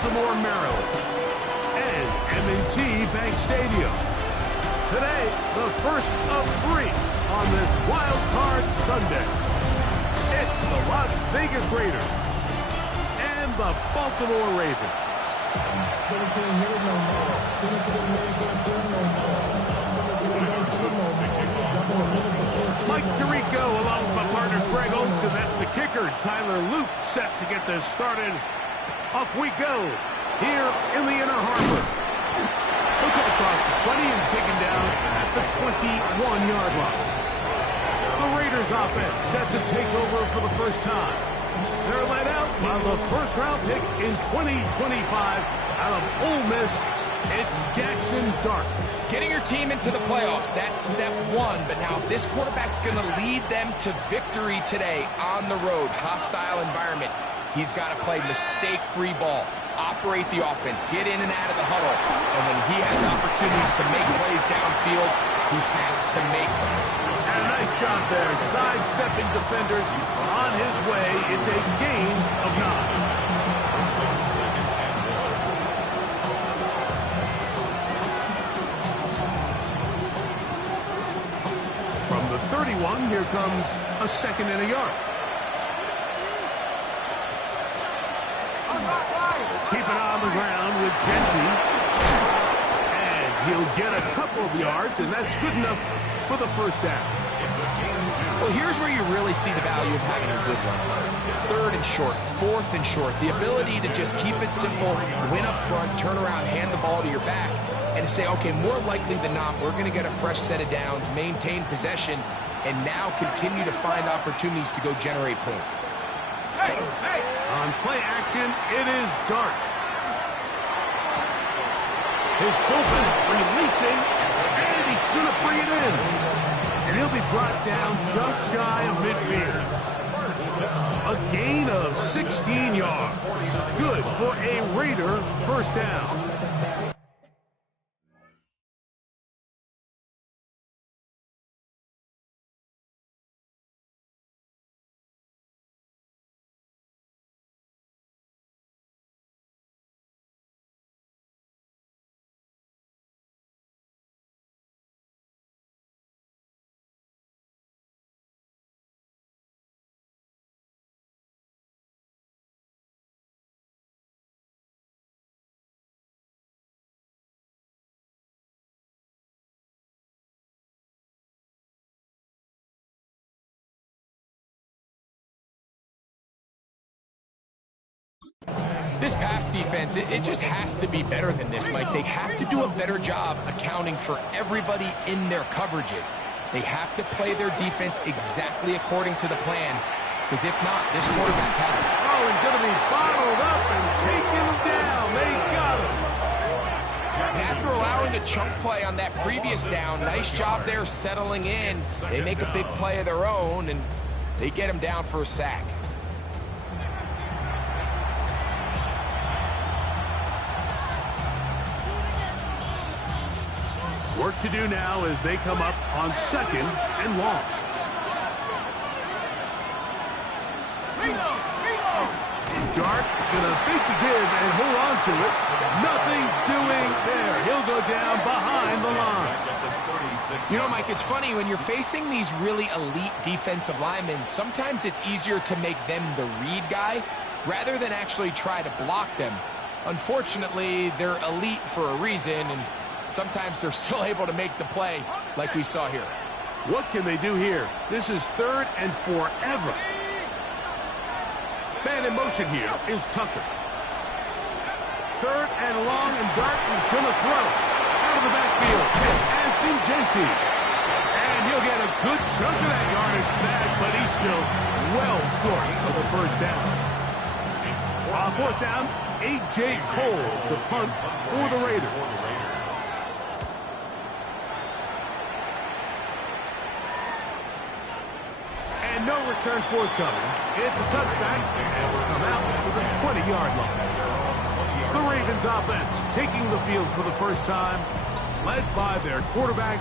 Baltimore, Maryland, and M&T Bank Stadium. Today, the first of 3 on this Wild Card Sunday. It's the Las Vegas Raiders and the Baltimore Ravens. Mike Tirico along with my partner Greg Olson. That's the kicker. Tyler Loop set to get this started. Off we go here in the Inner Harbor. He'll come across the 20 and taken down at the 21-yard line. The Raiders offense set to take over for the first time. They're led out by the first-round pick in 2025 out of Ole Miss. It's Jackson Dart. Getting your team into the playoffs, that's step 1. But now this quarterback's going to lead them to victory today on the road. Hostile environment. He's got to play mistake-free ball, operate the offense, get in and out of the huddle. And when he has opportunities to make plays downfield, he has to make them. And a nice job there, sidestepping defenders on his way. It's a gain of 9. From the 31, here comes a 2nd and a yard. Keep it on the ground with Genty. And he'll get a couple of yards, and that's good enough for the first down. Well, here's where you really see the value of having a good run. 3rd and short, 4th and short. The ability to just keep it simple, win up front, turn around, hand the ball to your back, and to say, okay, more likely than not, we're going to get a fresh set of downs, maintain possession, and now continue to find opportunities to go generate points. On play action, it is Dart. His fullback releasing, and he's going to bring it in. And he'll be brought down just shy of midfield. A gain of 16 yards. Good for a Raider first down. This pass defense, it just has to be better than this, Mike. They have to do a better job accounting for everybody in their coverages. They have to play their defense exactly according to the plan, because if not, this quarterback has it. Oh, he's going to be bottled up and taken down. They got him. After allowing a chunk play on that previous down, nice job there settling in. They make a big play of their own, and they get him down for a sack. Work to do now as they come up on 2nd and long. Dart gonna fake the give and hold on to it. Nothing doing there. He'll go down behind the line. You know, Mike, it's funny when you're facing these really elite defensive linemen, sometimes it's easier to make them the read guy rather than actually try to block them. Unfortunately, they're elite for a reason, and sometimes they're still able to make the play like we saw here. What can they do here? This is 3rd and forever. Man in motion here is Tucker. 3rd and long, and Dart is going to throw. Out of the backfield, it's Ashton Genty. And he'll get a good chunk of that yardage back, but he's still well short of the first down. On 4th down, A.J. Cole to punt for the Raiders. And no return forthcoming. It's a touchback, and we'll come out to the 20-yard line. The Ravens offense taking the field for the first time, led by their quarterback,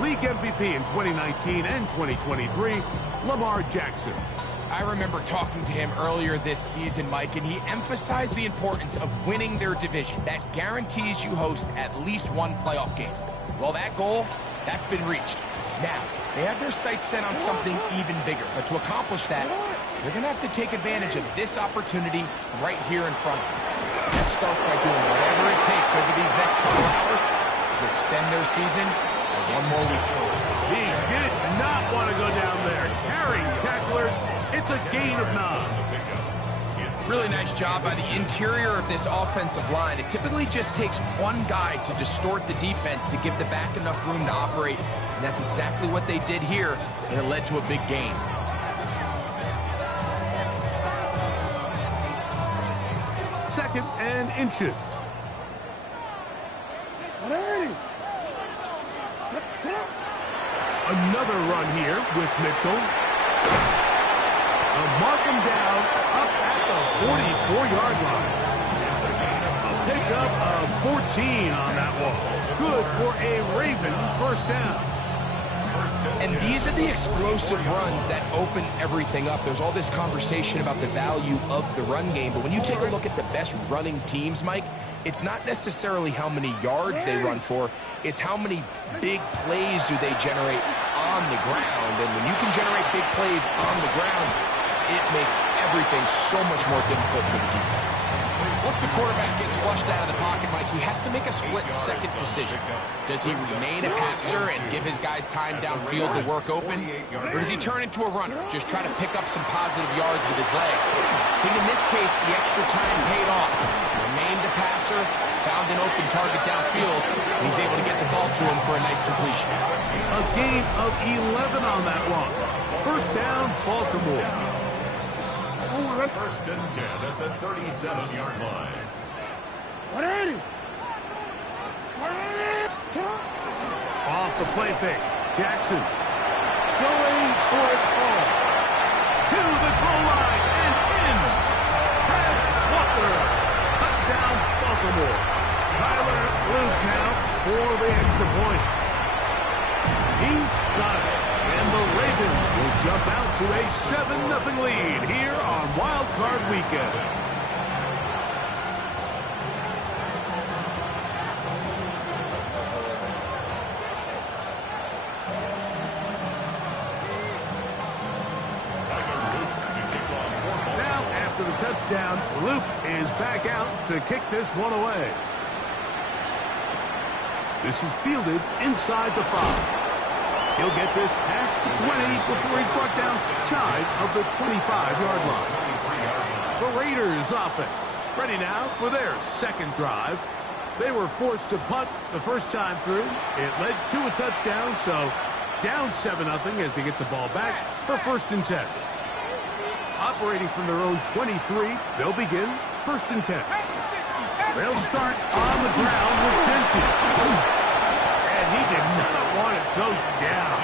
league MVP in 2019 and 2023, Lamar Jackson. I remember talking to him earlier this season, Mike, and he emphasized the importance of winning their division. That guarantees you host at least one playoff game. Well, that goal, that's been reached. Now, they have their sights set on something even bigger, but to accomplish that, they're going to have to take advantage of this opportunity right here in front of them. That starts by doing whatever it takes over these next couple hours to extend their season by one more week. He did not want to go down there. Carrying tacklers, it's a gain of 9. Really nice job by the interior of this offensive line. It typically just takes one guy to distort the defense to give the back enough room to operate, and that's exactly what they did here, and it led to a big gain. Second and inches. Another run here with Mitchell. Mark him down up at the 44-yard line. A pickup of 14 on that one. Good for a Raven first down. And these are the explosive runs that open everything up. There's all this conversation about the value of the run game, but when you take a look at the best running teams, Mike, it's not necessarily how many yards they run for, it's how many big plays do they generate on the ground. And when you can generate big plays on the ground, it makes everything so much more difficult for the defense. Once the quarterback gets flushed out of the pocket, Mike, he has to make a split-second decision. Does he remain a passer and give his guys time downfield to work open? Or does he turn into a runner, just try to pick up some positive yards with his legs? I think in this case, the extra time paid off. Remained a passer, found an open target downfield, and he's able to get the ball to him for a nice completion. A gain of 11 on that one. First down, Baltimore. First and 10 at the 37-yard line. Off the play fake. Jackson going for it all. To the goal line and in. Has Walker. Touchdown, Baltimore. Tyler Luke now for the extra point. He's got it. And the Ravens will jump out to a 7-0 lead here on Wild Card Weekend. Now, after the touchdown, Luke is back out to kick this one away. This is fielded inside the 5. He'll get this past the 20 before he's brought down shy of the 25-yard line. The Raiders offense ready now for their second drive. They were forced to punt the first time through. It led to a touchdown, so down 7-0 as they get the ball back for first and 10. Operating from their own 23, they'll begin first and 10. They'll start on the ground with Gentry. He did not want to go down.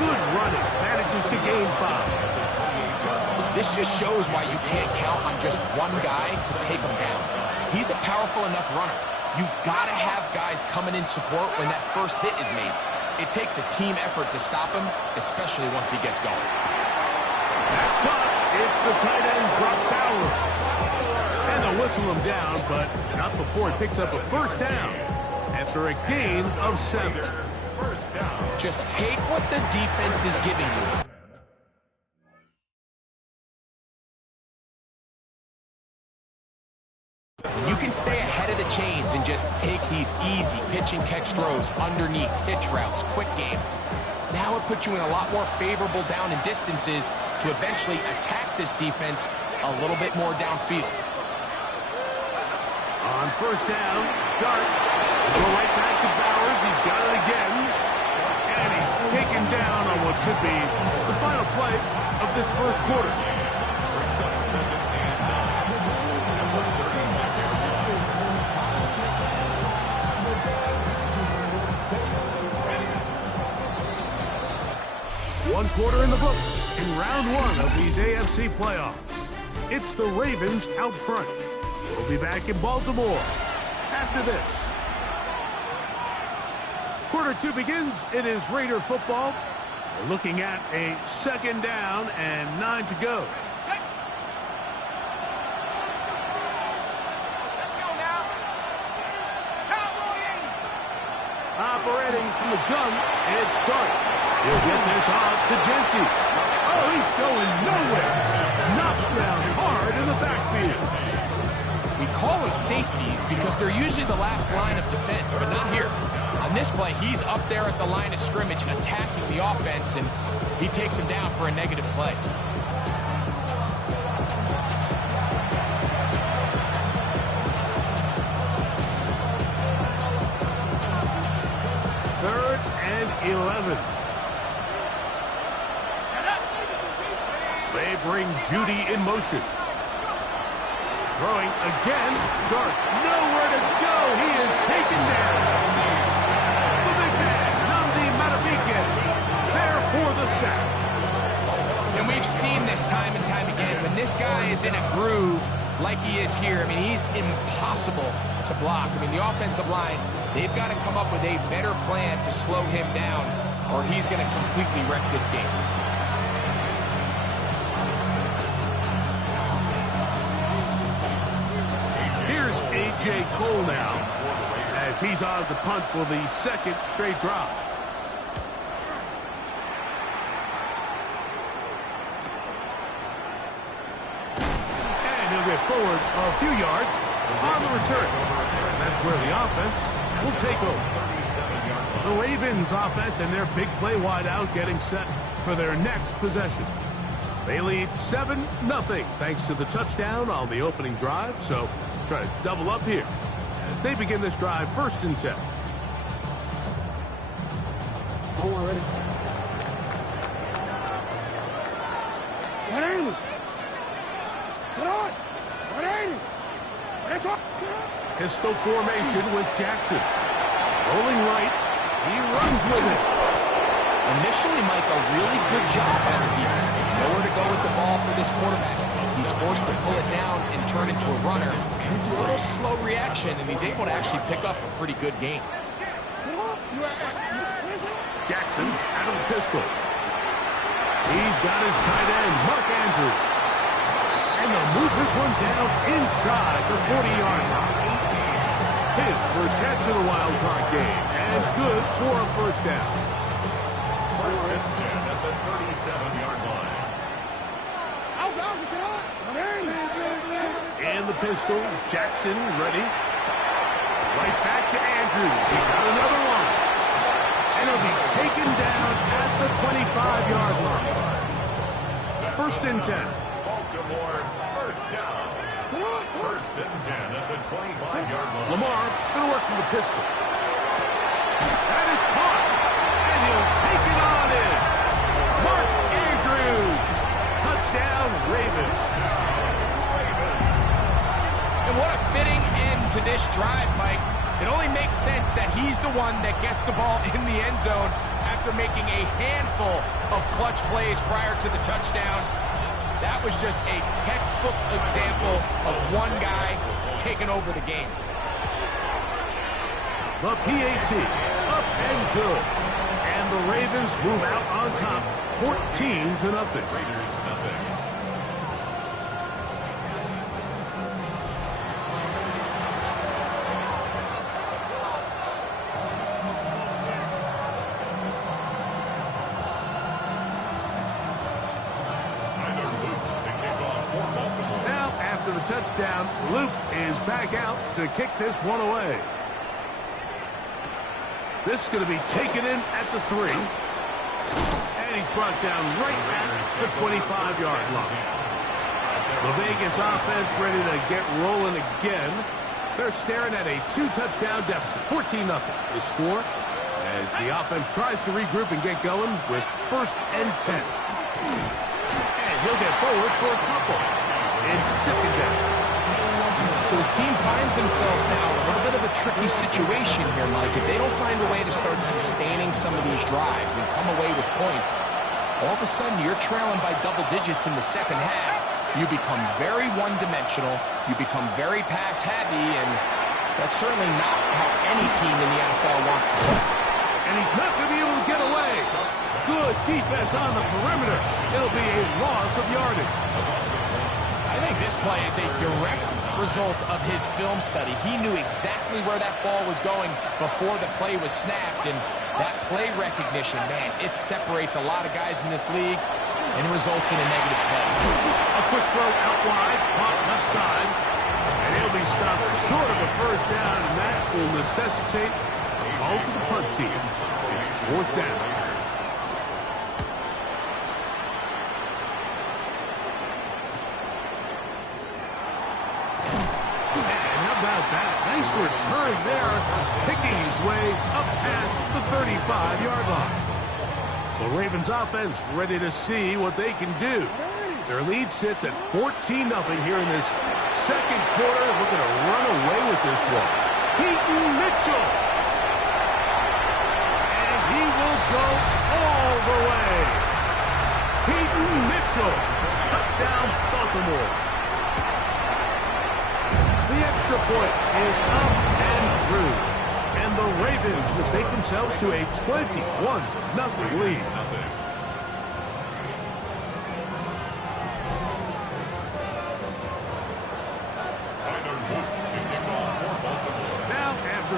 Good running. Manages to gain 5. This just shows why you can't count on just one guy to take him down. He's a powerful enough runner. You've got to have guys coming in support when that first hit is made. It takes a team effort to stop him, especially once he gets going. That's caught. It's the tight end, Brock Bowers. And they'll whistle him down, but not before it picks up a first down. After a gain of 7. First down. Just take what the defense is giving you. When you can stay ahead of the chains and just take these easy pitch and catch throws underneath, hitch routes, quick game, now it puts you in a lot more favorable down and distances to eventually attack this defense a little bit more downfield. On first down, Dart. Go right back to Bowers. He's got it again. And he's taken down on what should be the final play of this first quarter. One quarter in the books in round 1 of these AFC playoffs. It's the Ravens out front. We'll be back in Baltimore after this. Quarter 2 begins. It is Raider football. We're looking at a second down and 9 to go. from the gun, and it's Dart. He'll get this off to Genti. Oh, he's going nowhere. Knocked down hard in the backfield. We call them safeties because they're usually the last line of defense, but not here. On this play, he's up there at the line of scrimmage attacking the offense, and he takes him down for a negative play. Third and 11. They bring Judy in motion. Throwing again. Dart. Nowhere to go. He is taken down. The big man, Nnamdi Madubuike, there for the sack. And we've seen this time and time again. When this guy is in a groove like he is here, I mean, he's impossible to block. I mean, the offensive line, they've got to come up with a better plan to slow him down, or he's going to completely wreck this game. Here's A.J. Cole now, as he's on to punt for the second straight drive. And he'll get forward a few yards on the return. That's where the offense will take over. The Ravens offense and their big play wideout getting set for their next possession. They lead 7-0 thanks to the touchdown on the opening drive, so try to double up here as they begin this drive 1st and 10. Already. Pistol formation with Jackson. Rolling right. He runs with it. Initially, Mike, a really good job by the defense. Nowhere to go with the ball for this quarterback. He's forced to pull it down and turn into a runner. It's a little slow reaction, and he's able to actually pick up a pretty good game. Jackson out of the pistol. He's got his tight end, Mark Andrews. And they'll move this one down inside the 40-yard line. His first catch of the wild card game, and good for a first down. 1st and 10 at the 37-yard line. And the pistol, Jackson ready. Right back to Andrews. He's got another one. And he'll be taken down at the 25-yard line. 1st and 10. Baltimore, first down. 1st and 10 at the 25-yard line. Lamar going to work from the pistol. That is caught. And he'll take it on in. Mark Andrews. Touchdown, Ravens. And what a fitting end to this drive, Mike. It only makes sense that he's the one that gets the ball in the end zone after making a handful of clutch plays prior to the touchdown. That was just a textbook example of one guy taking over the game. The PAT, up and good. And the Ravens move out on top, 14-0. Raiders, nothing. Now, after the touchdown, Luke is back out to kick this one away. This is going to be taken in at the 3. And he's brought down right at the 25-yard line. The Vegas offense ready to get rolling again. They're staring at a 2-touchdown deficit, 14-0. The score as the offense tries to regroup and get going with 1st and 10. And he'll get forward for a couple. It's 2nd down. So his team finds themselves now in a little bit of a tricky situation here, Mike. If they don't find a way to start sustaining some of these drives and come away with points, all of a sudden you're trailing by double digits in the second half. You become very one-dimensional. You become very pass-heavy, and that's certainly not how any team in the NFL wants to play. And he's not going to be able to get away. Good defense on the perimeter. It'll be a loss of yardage. I think this play is a direct result of his film study. He knew exactly where that ball was going before the play was snapped, and That play recognition, man, it separates a lot of guys in this league and results in a negative play. A quick throw out wide, caught left side. And he'll be stopped short of a first down, and that will necessitate a call to the punt team. It's 4th down. And how about that? Nice return there, picking his way up past the 35-yard line. The Ravens offense ready to see what they can do. Their lead sits at 14-0 here in this second quarter. Looking to run away with this one. Keaton Mitchell. And he will go all the way. Keaton Mitchell. Touchdown, Baltimore. The extra point is up and through. And the Ravens mistake themselves to a 21-0 lead.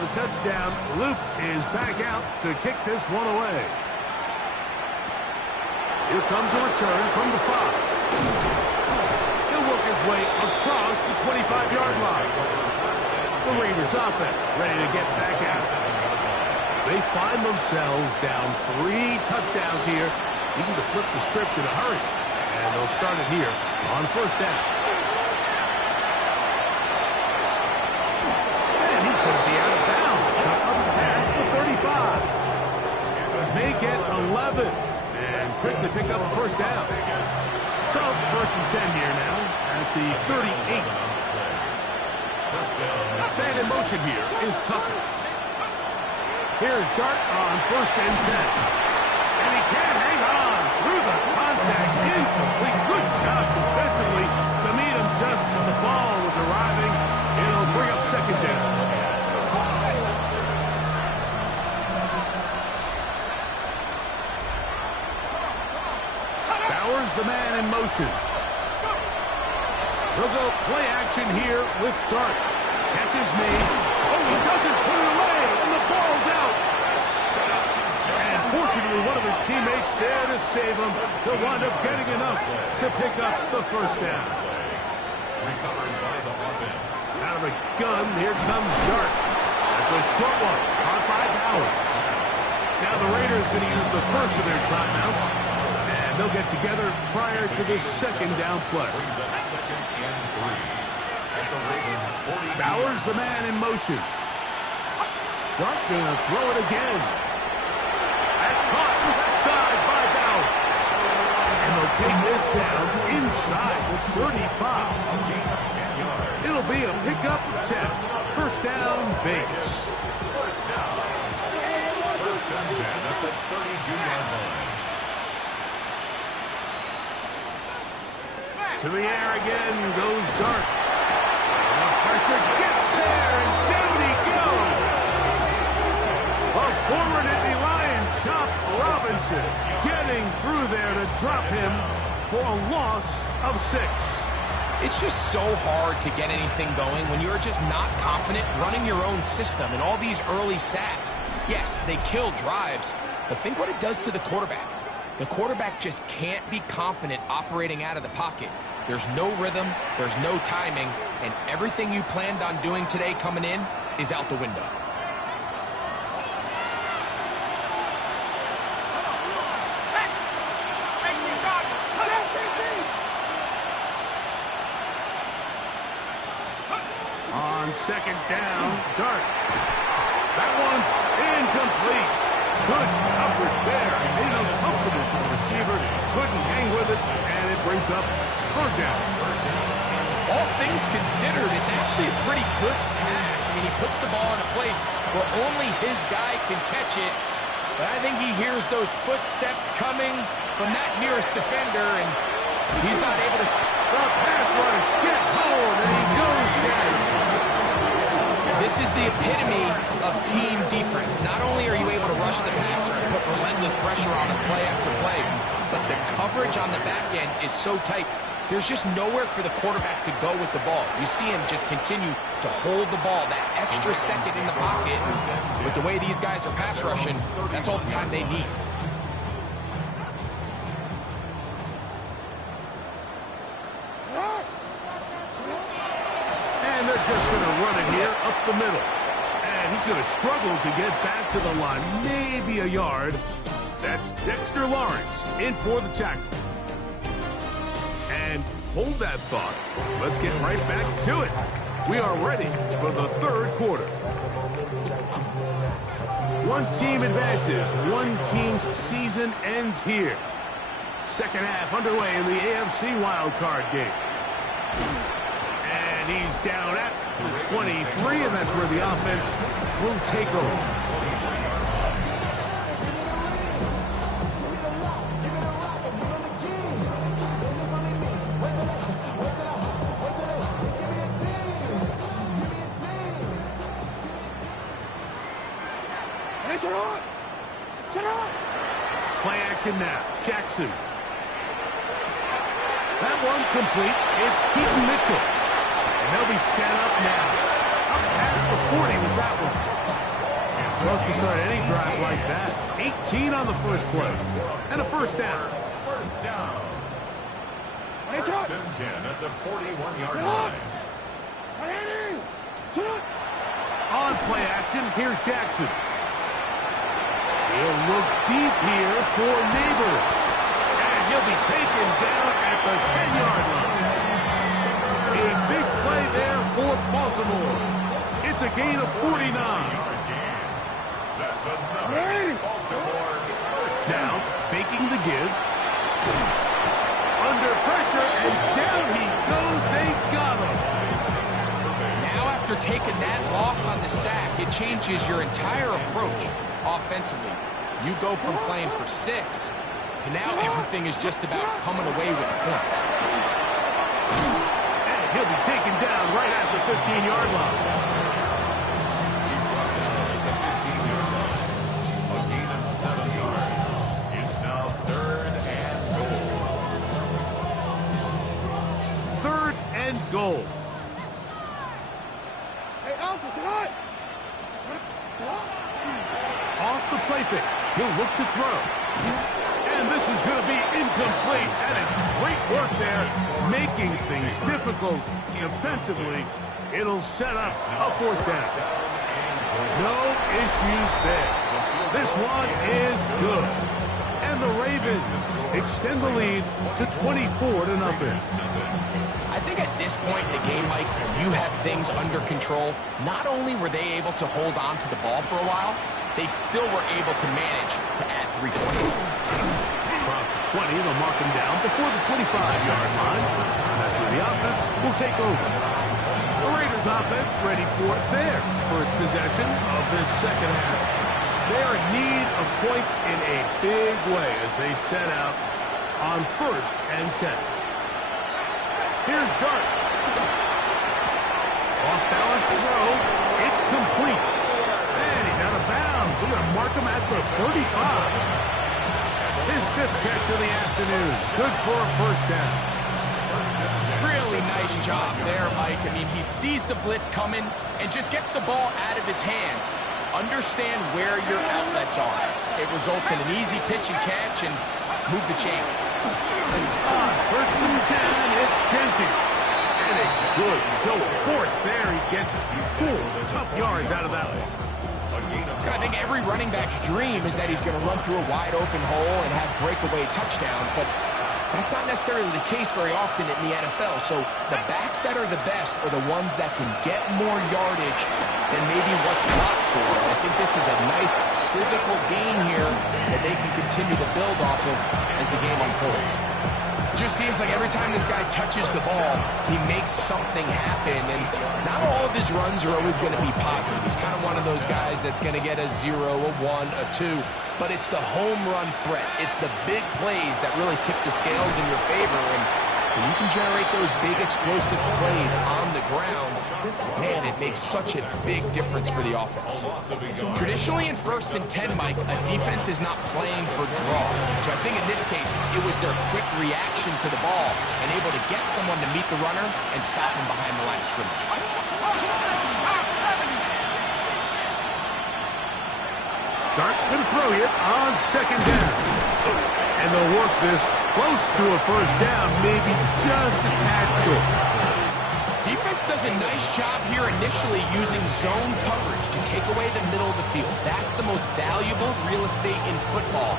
Touchdown. Luke is back out to kick this one away. Here comes a return from the 5. He'll work his way across the 25-yard line. The Raiders offense ready to get back at it. They find themselves down 3 touchdowns here, needing to flip the script in a hurry. And they'll start it here on 1st down. And he's going to be out of bounds. Up past the 35. They get 11 and quickly pick up a 1st down. So 1st and 10 here now at the 38. Man in motion here is Tucker. Here's Dart on 1st and 10. And he can't hang on through the contact. Incomplete. Good job defensively to meet him just as the ball was arriving. It'll bring up 2nd down. The man in motion. They'll go play action here with Dart. Catch is made. Oh, he doesn't put it away, and the ball's out. And fortunately, one of his teammates there to save him. He'll wind up getting enough to pick up the 1st down. Out of the gun, here comes Dart. That's a short one, caught by Bowers. Now the Raiders going to use the first of their timeouts. They'll get together prior to the 2nd down play. Bowers, the man in motion. Dart gonna throw it again. That's caught left side by Bowers. And they'll take this down inside the 35. It'll be a pickup attempt. 1st down, Vegas. 1st and 10 at the 32-yard line. To the air again goes Dart. The pressure gets there, and down he goes. A former Nittany Lion, Chop Robinson, getting through there to drop him for a loss of 6. It's just so hard to get anything going when you're just not confident running your own system and all these early sacks. Yes, they kill drives, but think what it does to the quarterback. The quarterback just can't be confident operating out of the pocket. There's no rhythm, there's no timing, and everything you planned on doing today coming in is out the window. On 2nd down, Dart. That one's incomplete. Good coverage there. Made him comfortable for the receiver. Couldn't hang with it, and it brings up 3rd down. All things considered, it's actually a pretty good pass. I mean, he puts the ball in a place where only his guy can catch it. But I think he hears those footsteps coming from that nearest defender, and he's not able to... The pass rush gets home, and he goes down. This is the epitome of team defense. Not only are you able to rush the passer and put relentless pressure on him play after play, but the coverage on the back end is so tight. there's just nowhere for the quarterback to go with the ball. You see him just continue to hold the ball that extra second in the pocket. With the way these guys are pass rushing, that's all the time they need. And they're just going to run it here up the middle. And he's going to struggle to get back to the line, maybe a yard. That's Dexter Lawrence in for the tackle. And hold that thought. Let's get right back to it. We are ready for the third quarter. One team advances. One team's season ends here. Second half underway in the AFC wildcard game. And he's down at the 23, and that's where the offense will take over. Play action now. Jackson. That one complete. It's Keaton Mitchell. And they'll be set up now. Up past the 40 with that one. Supposed to start any drive like that. 18 on the first play. And a first down. First down. First and 10 at the 41-yard line. On play action, here's Jackson. He'll look deep here for Neighbors. And he'll be taken down at the 10-yard line. A big play there for Baltimore. It's a gain of 49. That's another Baltimore first down. Now, faking the give. Under pressure, and down he goes. They got him. Now, after taking that loss on the sack, it changes your entire approach offensively. You go from playing for 6 to now everything is just about coming away with points. And he'll be taken down right at the 15-yard line. He's brought down at the 15-yard line. A gain of 7 yards. It's now third and goal. Third and goal. Hey, Alpha, tonight. Off the play fake. He'll look to throw. And this is going to be incomplete. That is great work there, making things difficult defensively. It'll set up a fourth down. No issues there. This one is good. And the Ravens extend the lead to 24-0. I think at this point in the game, Mike, when you have things under control, not only were they able to hold on to the ball for a while, they still were able to manage to add 3 points. Across the 20, they'll mark him down before the 25-yard line. That's where the offense will take over. The Raiders offense ready for their first possession of this second half. They are in need of points in a big way as they set out on 1st and 10. Here's Dart. Off balance throw. It's complete. And he's out of bounds. They're going to mark him at the 35. His 5th catch of the afternoon. Good for a first down. Really nice job there, Mike. I mean, he sees the blitz coming and just gets the ball out of his hands. Understand where your outlets are. It results in an easy pitch and catch and move the chains. First and 10, it's Genty. And a good show of force there. He gets 4 tough yards out of that one. I think every running back's dream is that he's going to run through a wide open hole and have breakaway touchdowns, but that's not necessarily the case very often in the NFL. So the backs that are the best are the ones that can get more yardage than maybe what's blocked for. I think this is a nice physical gain here that they can continue to build off of as the game unfolds. It just seems like every time this guy touches the ball, he makes something happen, and not all of his runs are always going to be positive. He's kind of one of those guys that's going to get a 0, a 1, a 2, but it's the home run threat. It's the big plays that really tip the scales in your favor, and When you can generate those big explosive plays on the ground, man, it makes such a big difference for the offense. Traditionally in 1st and 10, Mike, a defense is not playing for draw. So I think in this case, it was their quick reaction to the ball and able to get someone to meet the runner and stop him behind the line of scrimmage. Dart going to throw it on 2nd down. And they'll work this close to a 1st down, maybe just a tad short. Defense does a nice job here initially using zone coverage to take away the middle of the field. That's the most valuable real estate in football.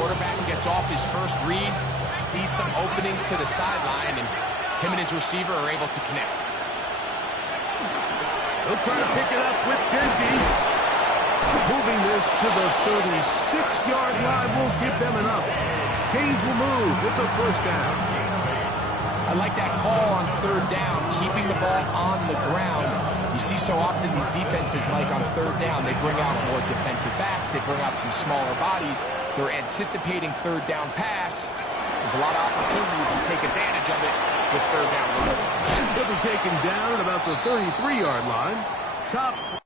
Quarterback gets off his first read, sees some openings to the sideline, and him and his receiver are able to connect. He'll try to pick it up with Kenty. Moving this to the 36-yard line will give them enough. Chains will move. It's a 1st down. I like that call on 3rd down, keeping the ball on the ground. You see so often these defenses, Mike, on 3rd down, they bring out more defensive backs. They bring out some smaller bodies. They're anticipating 3rd down pass. There's a lot of opportunities to take advantage of it with 3rd down. He'll be taken down at about the 33-yard line. Top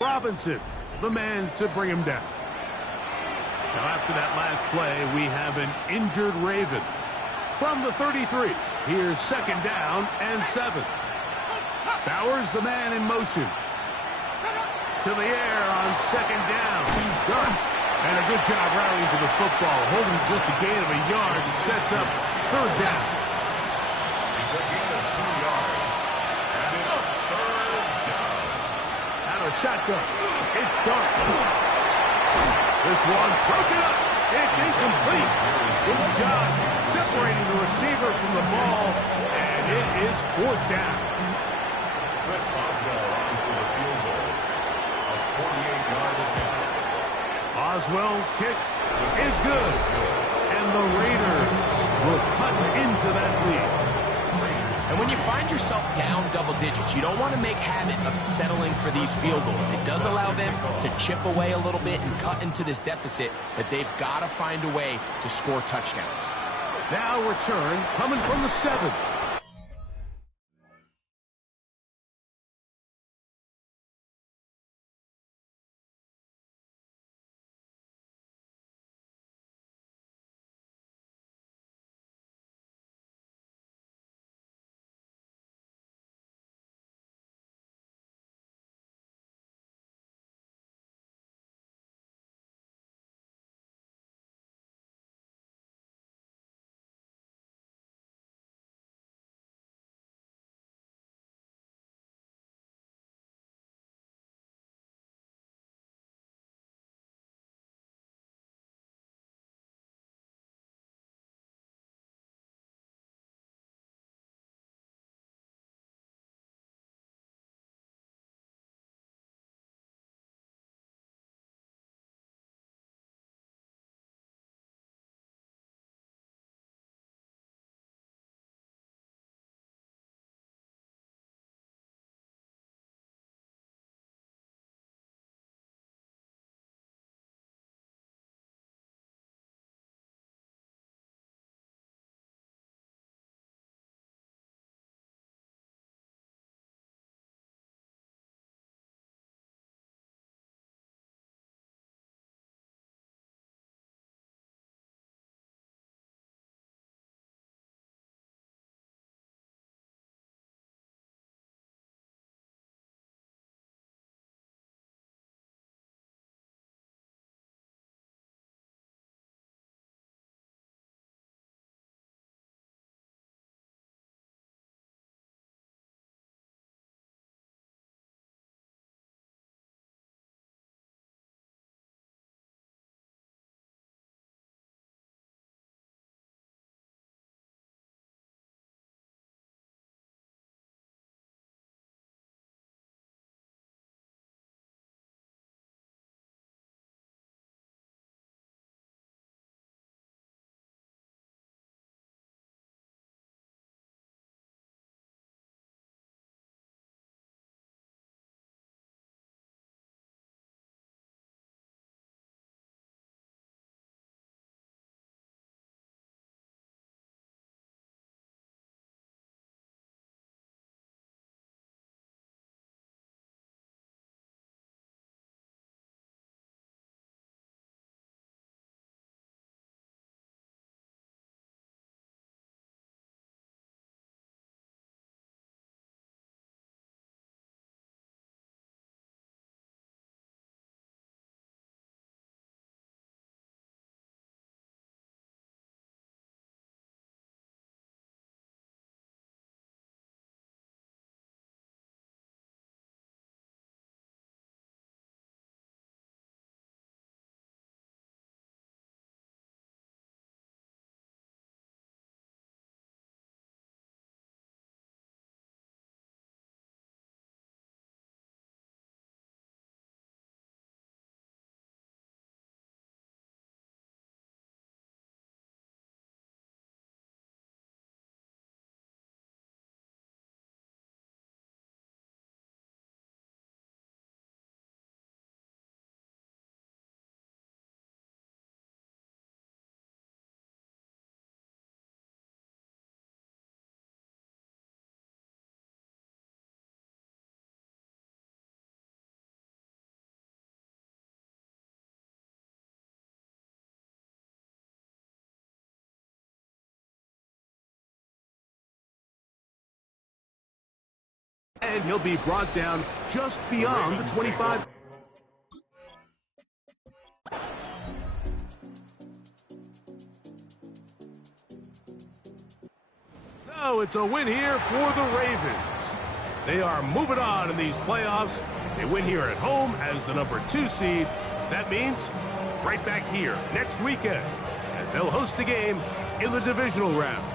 Robinson, the man to bring him down. Now after that last play, we have an injured Raven. From the 33, here's second down and 7. Bowers, the man in motion. To the air on second down. Done. And a good job rallying to the football. Holding just a gain of a yard and sets up third down. It's a gain of 2 yards. And it's third down. Out of shotgun. It's Dark. This one broken up. It's incomplete. Good job separating the receiver from the ball. And it is fourth down. Chris Boswell on for the field goal. A 48-yard attempt. Oswell's kick is good. And the Raiders will cut into that lead. And when you find yourself down double digits, you don't want to make habit of settling for these field goals. It does allow them to chip away a little bit and cut into this deficit, but they've got to find a way to score touchdowns. Now return coming from the 7. and he'll be brought down just beyond the 25. So it's a win here for the Ravens. They are moving on in these playoffs. They win here at home as the number 2 seed. That means right back here next weekend as they'll host a game in the divisional round.